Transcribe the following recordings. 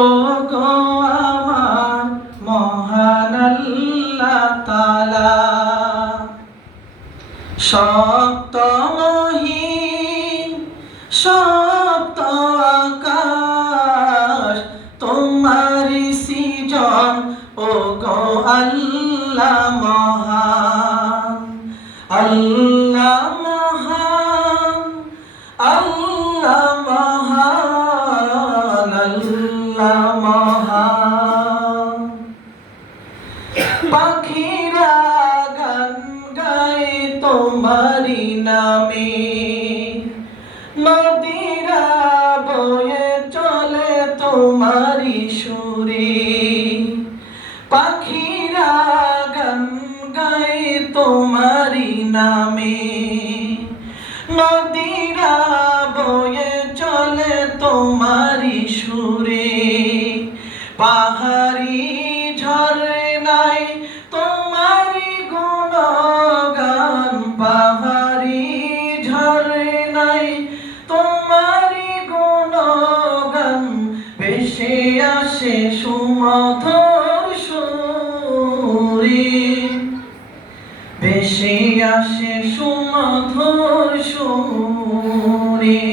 ও গো আমার মহান আল্লাহ তাআলা, সপ্ত মহিম সপ্ত আকাশ তোমারি সৃজন। ও গো আল্লাহ মহান, আল্লাহ মহান, আল্লাহ মহান, আল্লাহ মহান। পাখিরা গান গায় তোমারি নামে, নদীরা বয়ে চলে তোমারি সুরে। পাখিরা গান গায় তোমারি নামে, নদীরা বয়ে চলে তোমারি সুরে। পাহাড়ি ঝরনায় তোমারি গুণগান, পাহাড়ি ঝরনায় তোমারি গুণগান। ভেসে আসে সুমধুর সুরে, ভেসে আসে সুমধুর সুরে।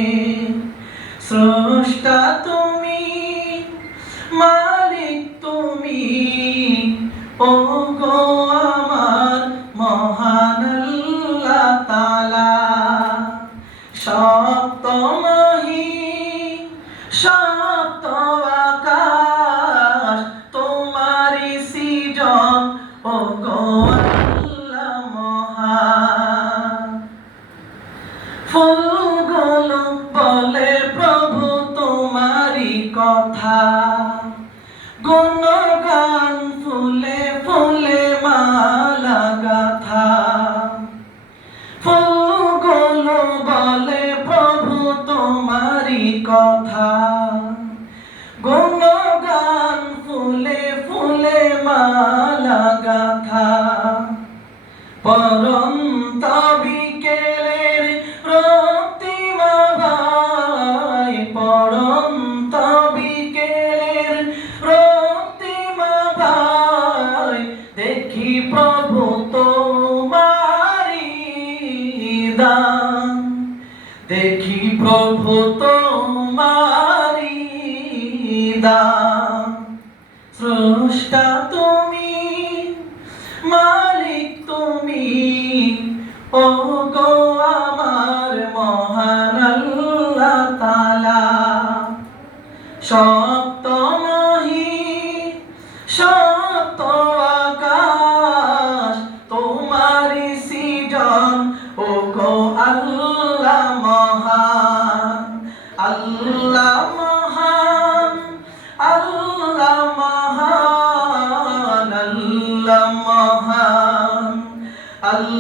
স্রষ্টা তুমি, মালিক তুমি, ও গো আমার মহান আল্লাহ তাআলা। সপ্ত মহিম সপ্ত আকাশ তোমারি সৃজন। ও গো আল্লাহ মহান। ফুলগুলো বলে প্রভু তোমারি কথা, গুণগান ফুলে ফুলে মালা গাথা। ফুলগুলো বলে প্রভু তোমারি কথা, গুণগান ফুলে ফুলে মালা গাথা। পরন্ত বিকেলের রক্তিমা ভাই, পরন্ত বিকেলের রক্তিমা ভাই। দেখি প্রভু তোমারি দান, দেখি প্রভু তোমারি দান। স্রষ্টা তুমি, মালিক তুমি, ও গো আমার মহান আল্লাহ তাআলা। সপ্ত মহিম সপ্ত আকাশ তোমারি সৃজন। ও গো আল্লাহ মহান, আল্লাহ মহান, আল্লাহ মহান, আল্লাহ মহান, আল্লাহ